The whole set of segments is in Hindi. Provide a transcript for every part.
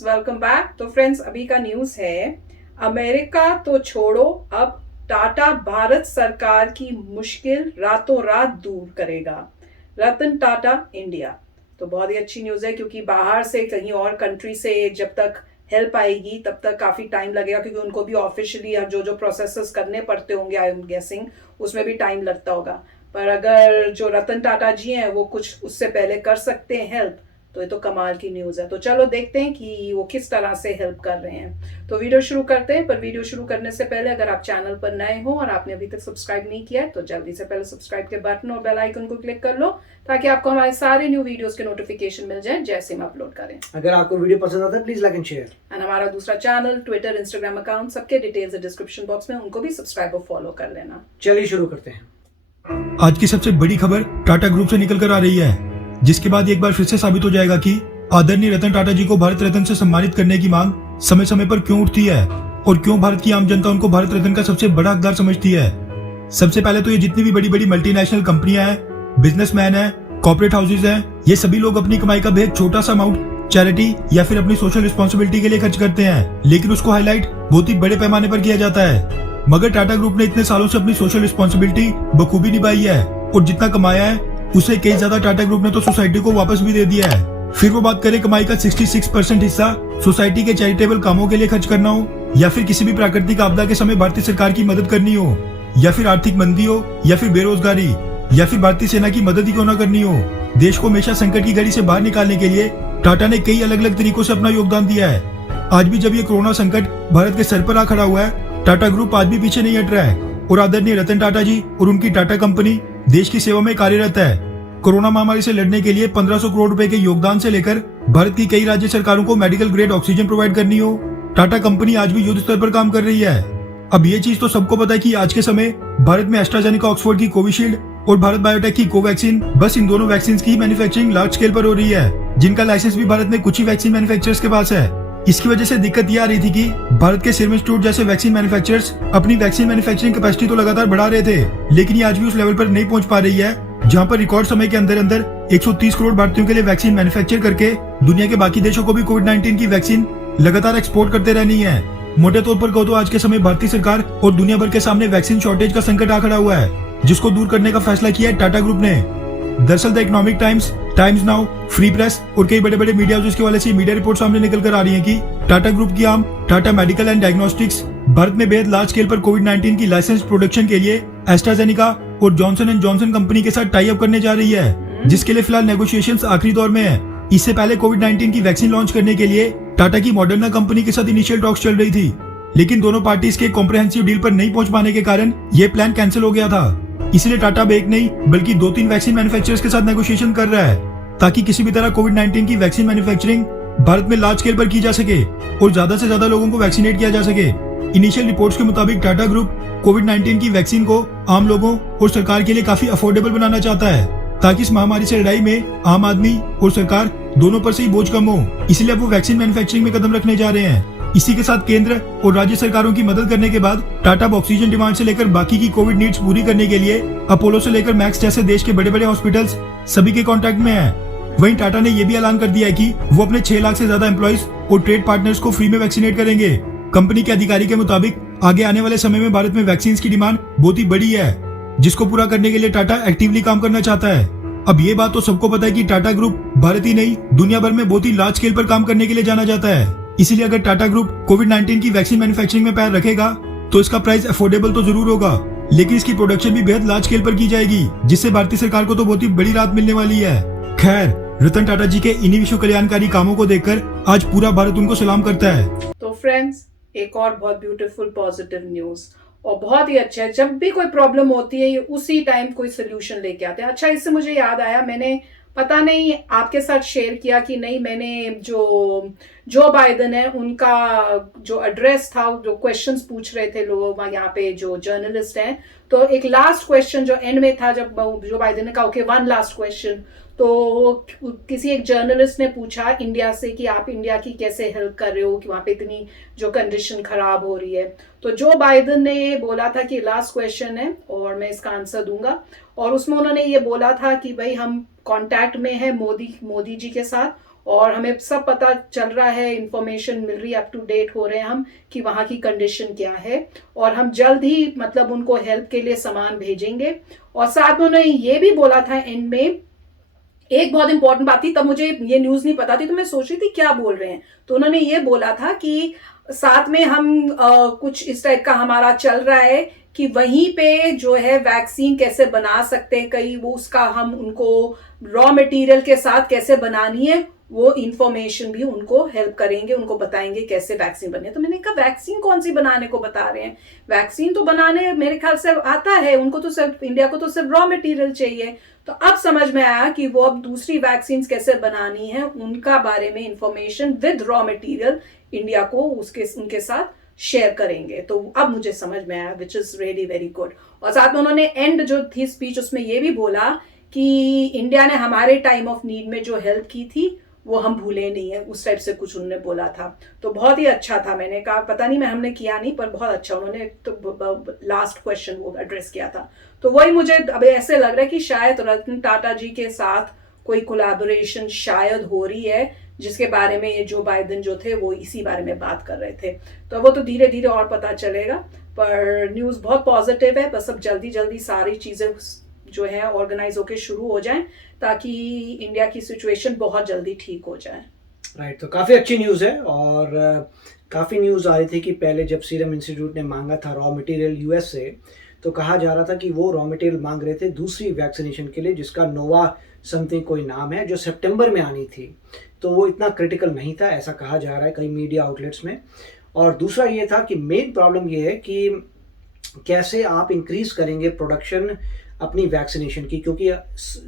Friends, welcome back. तो फ्रेंड्स, अभी का न्यूज़ है, अमेरिका तो छोड़ो, अब टाटा भारत सरकार की मुश्किल रातों रात दूर करेगा। रतन टाटा इंडिया। तो बहुत ही अच्छी न्यूज़ है, क्योंकि बाहर से कहीं और कंट्री से जब तक हेल्प आएगी तब तक काफ़ी टाइम लगेगा, क्योंकि उनको भी ऑफिशियली जो जो प्रोसेसेस करने पड़ते होंगे, आई एम गेसिंग उसमें भी टाइम लगता होगा। पर अगर जो रतन टाटा जी हैं वो कुछ उससे पहले कर सकते हैं हेल्प, तो ये तो कमाल की न्यूज़ है। तो चलो देखते हैं कि वो किस तरह से हेल्प कर रहे हैं। तो वीडियो शुरू करते हैं, पर वीडियो शुरू करने से पहले अगर आप चैनल पर नए हो और आपने अभी तक सब्सक्राइब नहीं किया है तो जल्दी से पहले सब्सक्राइब के बटन और बेल आइकन को क्लिक कर लो, ताकि आपको हमारे सारे न्यू वीडियोस के नोटिफिकेशन मिल जाए जैसे हम अपलोड करें। अगर आपको वीडियो पसंद आता है please like and share. And हमारा दूसरा चैनल, ट्विटर, इंस्टाग्राम अकाउंट, सबके डिटेल्स डिस्क्रिप्शन बॉक्स में, उनको भी सब्सक्राइब और फॉलो कर लेना। चलिए शुरू करते हैं। आज की सबसे बड़ी खबर टाटा ग्रुप से निकल कर आ रही है, जिसके बाद एक बार फिर से साबित हो जाएगा कि आदरणीय रतन टाटा जी को भारत रत्न से सम्मानित करने की मांग समय समय पर क्यों उठती है और क्यों भारत की आम जनता उनको भारत रत्न का सबसे बड़ा हकदार समझती है। सबसे पहले तो ये जितनी भी बड़ी बड़ी मल्टीनेशनल कंपनियां हैं, बिजनेसमैन हैं, कॉर्पोरेट हाउसेज हैं, ये सभी लोग अपनी कमाई का बेहद छोटा सा अमाउंट चैरिटी या फिर अपनी सोशल रिस्पॉन्सिबिलिटी के लिए खर्च करते हैं, लेकिन उसको हाईलाइट बहुत ही बड़े पैमाने पर किया जाता है। मगर टाटा ग्रुप ने इतने सालों से अपनी सोशल रिस्पॉन्सिबिलिटी बखूबी निभाई है और जितना कमाया है उससे कई ज्यादा टाटा ग्रुप ने तो सोसाइटी को वापस भी दे दिया है। फिर वो बात करें कमाई का 66% हिस्सा सोसाइटी के चैरिटेबल कामों के लिए खर्च करना हो, या फिर किसी भी प्राकृतिक आपदा के समय भारतीय सरकार की मदद करनी हो, या फिर आर्थिक मंदी हो, या फिर बेरोजगारी, या फिर भारतीय सेना की मदद ही क्यों न करनी हो, देश को हमेशा संकट की घड़ी से बाहर निकालने के लिए टाटा ने कई अलग अलग तरीकों से अपना योगदान दिया है। आज भी जब ये कोरोना संकट भारत के सर पर आ खड़ा हुआ है, टाटा ग्रुप आज भी पीछे नहीं हट रहा है और आदरणीय रतन टाटा जी और उनकी टाटा कंपनी देश की सेवा में कार्यरत है। कोरोना महामारी से लड़ने के लिए 1500 करोड़ रुपए के योगदान से लेकर भारत की कई राज्य सरकारों को मेडिकल ग्रेड ऑक्सीजन प्रोवाइड करनी हो, टाटा कंपनी आज भी युद्ध स्तर पर काम कर रही है। अब ये चीज तो सबको पता है कि आज के समय भारत में एस्ट्राजेनेका ऑक्सफोर्ड की कोविशील्ड और भारत बायोटेक की कोवैक्सीन, बस इन दोनों वैक्सीन की मैन्युफैक्चरिंग लार्ज स्केल पर हो रही है, जिनका लाइसेंस भी भारत में कुछ ही वैक्सीन मैन्युफैक्चरर्स के पास है। इसकी वजह से दिक्कत यह आ रही थी कि भारत के सीरम इंस्टीट्यूट जैसे वैक्सीन मैन्युफैक्चरर्स अपनी वैक्सीन मैन्युफैक्चरिंग कैपेसिटी तो लगातार बढ़ा रहे थे, लेकिन ये आज भी उस लेवल पर नहीं पहुंच पा रही है जहां पर रिकॉर्ड समय के अंदर अंदर 130 करोड़ भारतीयों के लिए वैक्सीन मैन्युफैक्चर करके दुनिया के बाकी देशों को भी कोविड-19 की वैक्सीन लगातार एक्सपोर्ट करते रहनी है। मोटे तौर पर कहो तो आज के समय भारतीय सरकार और दुनिया भर के सामने वैक्सीन शॉर्टेज का संकट आ खड़ा हुआ है, जिसको दूर करने का फैसला किया है टाटा ग्रुप ने। दरअसल the economic times, times now, free press और कई बड़े बड़े मीडिया हाउसेस के वाले से मीडिया रिपोर्ट सामने निकल कर आ रही है कि टाटा ग्रुप की arm Tata medical and diagnostics Bharat में बेहद लार्ज स्केल पर कोविड-19 की लाइसेंस प्रोडक्शन के लिए एस्ट्राजेनेका और जॉनसन एंड जॉनसन कंपनी के साथ टाई अप करने जा रही है, जिसके लिए फिलहाल नेगोशिएशंस आखिरी दौर में है। इससे पहले कोविड-19 की वैक्सीन लॉन्च करने के लिए टाटा की मॉडर्ना कंपनी के साथ इनिशियल टॉक्स चल रही थी, लेकिन दोनों पार्टीज के कॉम्प्रिहेंसिव डील पर नहीं पहुंच पाने के कारण ये प्लान कैंसिल हो गया था। इसलिए टाटा अब एक नहीं बल्कि 2-3 वैक्सीन मैन्युफैक्चरर्स के साथ नेगोशिएशन कर रहा है, ताकि किसी भी तरह कोविड-19 की वैक्सीन मैन्युफैक्चरिंग भारत में लार्ज स्केल पर की जा सके और ज्यादा से ज्यादा लोगों को वैक्सीनेट किया जा सके। इनिशियल रिपोर्ट्स के मुताबिक टाटा ग्रुप कोविड-19 की वैक्सीन को आम लोगों और सरकार के लिए काफी अफोर्डेबल बनाना चाहता है, ताकि इस महामारी से लड़ाई में आम आदमी और सरकार दोनों पर से ही बोझ कम हो। इसलिए अब वो वैक्सीन मैन्युफैक्चरिंग में कदम रखने जा रहे हैं। इसी के साथ केंद्र और राज्य सरकारों की मदद करने के बाद टाटा ऑक्सीजन डिमांड से लेकर बाकी की कोविड नीड्स पूरी करने के लिए अपोलो से लेकर मैक्स जैसे देश के बड़े बड़े हॉस्पिटल्स सभी के कॉन्टैक्ट में है। वहीं टाटा ने यह भी ऐलान कर दिया है कि वो अपने 6 लाख से ज्यादा एम्प्लॉइज और ट्रेड पार्टनर्स को फ्री में वैक्सीनेट करेंगे। कंपनी के अधिकारी के मुताबिक आगे आने वाले समय में भारत में वैक्सीन की डिमांड बहुत ही बड़ी है, जिसको पूरा करने के लिए टाटा एक्टिवली काम करना चाहता है। अब ये बात तो सबको पता है कि टाटा ग्रुप भारत ही नहीं दुनिया भर में बहुत ही लार्ज स्केल पर काम करने के लिए जाना जाता है। इसीलिए अगर टाटा ग्रुप कोविड-19 की वैक्सीन मैन्युफैक्चरिंग में पैर रखेगा तो इसका प्राइस अफोर्डेबल तो जरूर होगा, लेकिन इसकी प्रोडक्शन भी बेहद लार्ज स्केल पर की जाएगी, जिससे भारतीय सरकार को तो बहुत ही बड़ी राहत मिलने वाली है। खैर, रतन टाटा जी के इन्हीं विश्व कल्याणकारी कामों को देखकर आज पूरा भारत उनको सलाम करता है। तो फ्रेंड्स, एक और बहुत ब्यूटीफुल पॉजिटिव न्यूज और बहुत ही अच्छा है। जब भी कोई प्रॉब्लम होती है ये उसी टाइम कोई सोल्यूशन लेके आते हैं। अच्छा, इससे मुझे याद आया, मैंने पता नहीं आपके साथ शेयर किया कि नहीं, मैंने जो बाइडेन है उनका जो एड्रेस था, जो क्वेश्चंस पूछ रहे थे लोग यहाँ पे जो जर्नलिस्ट हैं, तो एक लास्ट क्वेश्चन जो एंड में था, जब जो बाइडेन ने कहा ओके वन लास्ट क्वेश्चन, तो किसी एक जर्नलिस्ट ने पूछा इंडिया से कि आप इंडिया की कैसे हेल्प कर रहे हो कि वहाँ पे इतनी जो कंडीशन खराब हो रही है। तो जो बाइडेन ने बोला था कि लास्ट क्वेश्चन है और मैं इसका आंसर दूंगा, और उसमें उन्होंने ये बोला था कि भाई हम कांटेक्ट में है मोदी जी के साथ और हमें सब पता चल रहा है, इंफॉर्मेशन मिल रही है, अप टू डेट हो रहे हैं हम कि वहाँ की कंडीशन क्या है, और हम जल्द ही मतलब उनको हेल्प के लिए सामान भेजेंगे। और साथ में उन्होंने ये भी बोला था एंड में, एक बहुत इंपॉर्टेंट बात थी, तब मुझे ये न्यूज़ नहीं पता थी तो मैं सोच रही थी क्या बोल रहे हैं, तो उन्होंने ये बोला था कि साथ में हम कुछ इस टाइप का हमारा चल रहा है कि वहीं पे जो है वैक्सीन कैसे बना सकते हैं, कई वो उसका हम उनको रॉ मटेरियल के साथ कैसे बनानी है वो इंफॉर्मेशन भी उनको हेल्प करेंगे, उनको बताएंगे कैसे वैक्सीन बने। तो मैंने कहा वैक्सीन कौन सी बनाने को बता रहे हैं, वैक्सीन तो बनाने मेरे ख्याल से आता है उनको, तो सिर्फ इंडिया को तो सिर्फ रॉ मटेरियल चाहिए। तो अब समझ में आया कि वो अब दूसरी वैक्सीन कैसे बनानी है उनका बारे में information with raw material India को उनके साथ शेयर करेंगे। तो अब मुझे समझ में आया, which is really very good. और साथ में उन्होंने एंड जो थी स्पीच उसमें ये भी बोला कि इंडिया ने हमारे टाइम ऑफ नीड में जो हेल्प की थी वो हम भूले नहीं है, उस टाइप से कुछ उन्होंने बोला था। तो बहुत ही अच्छा था, मैंने कहा पता नहीं मैं हमने किया नहीं पर बहुत अच्छा उन्होंने तो लास्ट क्वेश्चन वो एड्रेस किया था। तो वही मुझे अब ऐसे लग रहा है कि शायद रतन टाटा जी के साथ कोई कोलैबोरेशन शायद हो रही है, जिसके बारे में ये जो बाइडेन जो थे वो इसी बारे में बात कर रहे थे। तो वो तो धीरे धीरे और पता चलेगा, पर न्यूज़ बहुत पॉजिटिव है। बस अब जल्दी जल्दी सारी चीज़ें जो है ऑर्गेनाइज होकर शुरू हो जाएं ताकि इंडिया की सिचुएशन बहुत जल्दी ठीक हो जाए। राइट, तो काफ़ी अच्छी न्यूज़ है। और काफ़ी न्यूज़ आ रही थी कि पहले जब सीरम इंस्टीट्यूट ने मांगा था रॉ मटेरियल यूएस से, तो कहा जा रहा था कि वो रॉ मटेरियल मांग रहे थे दूसरी वैक्सीनेशन के लिए जिसका नोवा समथिंग कोई नाम है, जो सितंबर में आनी थी। तो वो इतना क्रिटिकल नहीं था, ऐसा कहा जा रहा है कई मीडिया आउटलेट्स में। और दूसरा ये था कि मेन प्रॉब्लम ये है कि कैसे आप इंक्रीज करेंगे प्रोडक्शन अपनी वैक्सीनेशन की, क्योंकि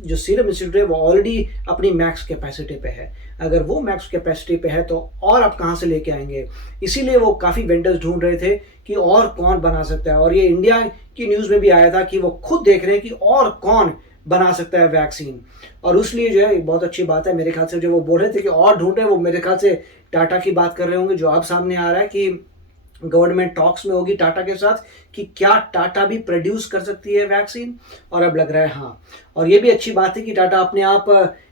जो सीरम इंस्टीट्यूट है वो ऑलरेडी अपनी मैक्स कैपेसिटी पे है। अगर वो मैक्स कैपेसिटी पे है तो और आप कहाँ से लेके आएंगे। इसीलिए वो काफ़ी वेंडर्स ढूंढ रहे थे कि और कौन बना सकता है। और ये इंडिया की न्यूज़ में भी आया था कि वो खुद देख रहे हैं कि और कौन बना सकता है वैक्सीन। और उसलिए जो है बहुत अच्छी बात है मेरे ख्याल से, जो वो बोल रहे थे कि और ढूंढ रहे हैं, वो मेरे ख्याल से टाटा की बात कर रहे होंगे। जो अब सामने आ रहा है कि गवर्नमेंट टॉक्स में होगी टाटा के साथ कि क्या टाटा भी प्रोड्यूस कर सकती है वैक्सीन, और अब लग रहा है हाँ। और ये भी अच्छी बात है कि टाटा अपने आप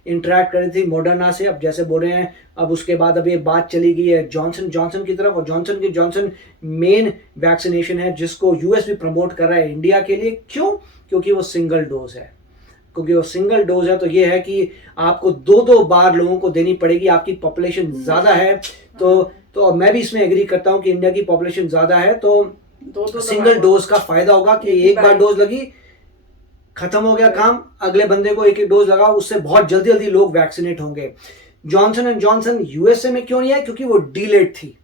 इंटरेक्ट कर रही थी मॉडर्ना से, अब जैसे बोल रहे हैं। अब उसके बाद अब ये बात चली गई है जॉनसन जॉनसन की तरफ, और जॉनसन मेन वैक्सीनेशन है जिसको यूएस भी प्रमोट कर रहा है इंडिया के लिए। क्यों? क्योंकि वो सिंगल डोज है। क्योंकि वो सिंगल डोज है तो ये है कि आपको 2-2 बार लोगों को देनी पड़ेगी। आपकी पॉपुलेशन ज़्यादा है तो मैं भी इसमें एग्री करता हूँ कि इंडिया की पॉपुलेशन ज़्यादा है तो सिंगल डोज का फायदा होगा कि एक बार डोज लगी, खत्म हो गया काम, अगले बंदे को एक डोज लगाओ, उससे बहुत जल्दी जल्दी लोग वैक्सीनेट होंगे। जॉनसन एंड जॉनसन यूएसए में क्यों नहीं है? क्योंकि वो डीलेड थी,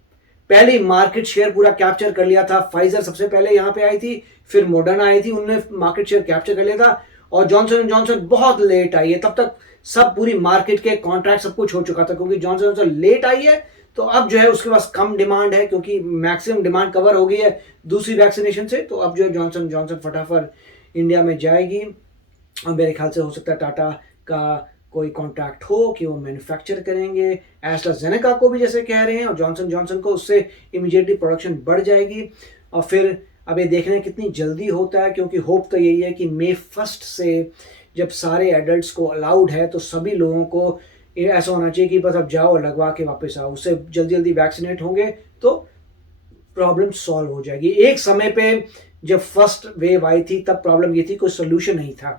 पहले ही मार्केट शेयर पूरा कैप्चर कर लिया था। फाइजर सबसे पहले यहाँ पे आई थी, फिर मॉडर्ना आई थी, उनने मार्केट शेयर कैप्चर कर लिया था। और जॉनसन एंड जॉनसन बहुत लेट आई है, तब तक सब पूरी मार्केट के कॉन्ट्रैक्ट सब कुछ हो चुका था। क्योंकि जॉनसन जॉनसन लेट आई है तो अब जो है उसके पास कम डिमांड है, क्योंकि मैक्सिमम डिमांड कवर हो गई है दूसरी वैक्सीनेशन से। तो अब जो है जॉनसन जॉनसन फटाफट इंडिया में जाएगी। और मेरे ख्याल से हो सकता है टाटा का कोई कॉन्ट्रैक्ट हो कि वो मैन्युफैक्चर करेंगे। एस्ट्राजेनेका को भी जैसे कह रहे हैं, और जॉनसन जॉनसन को, उससे इमीडिएटली प्रोडक्शन बढ़ जाएगी। और फिर अब ये देखना है कितनी जल्दी होता है, क्योंकि होप तो यही है कि May 1 से जब सारे एडल्ट्स को अलाउड है तो सभी लोगों को ऐसा होना चाहिए कि बस अब जाओ लगवा के वापस आओ। उससे जल्दी जल्दी वैक्सीनेट होंगे तो प्रॉब्लम सॉल्व हो जाएगी। एक समय पे जब फर्स्ट वेव आई थी तब प्रॉब्लम ये थी, कोई सोल्यूशन नहीं था।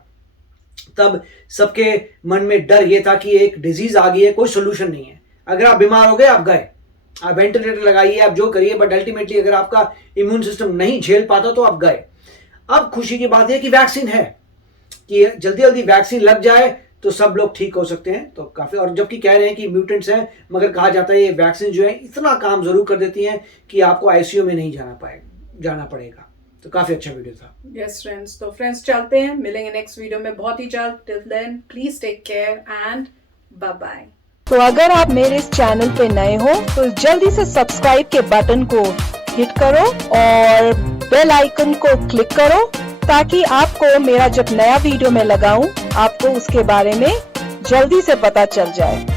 तब सबके मन में डर ये था कि एक डिजीज आ गई है, कोई सोल्यूशन नहीं है, अगर आप बीमार हो गए आप गए, आप वेंटिलेटर लगाइए, आप जो करिए, बट अल्टीमेटली अगर आपका इम्यून सिस्टम नहीं झेल पाता तो आप गए। अब खुशी की बात है कि वैक्सीन है, कि जल्दी जल्दी वैक्सीन लग जाए तो सब लोग ठीक हो सकते हैं। तो काफ़ी, और जबकि कह रहे हैं कि म्यूटेंट्स हैं, मगर कहा जाता है ये वैक्सीन जो है इतना काम जरूर कर देती हैं कि आपको आईसीयू में नहीं जाना पड़ेगा। तो काफ़ी अच्छा वीडियो था। यस फ्रेंड्स, तो फ्रेंड्स चलते हैं, मिलेंगे नेक्स्ट वीडियो में बहुत ही जल्द। Till then please take care and bye bye. तो अगर आप मेरे इस चैनल पे नए हो तो जल्दी से सब्सक्राइब के बटन को हिट करो और बेल आइकन को क्लिक करो, ताकि आपको मेरा जब नया वीडियो मैं लगाऊं आपको उसके बारे में जल्दी से पता चल जाए।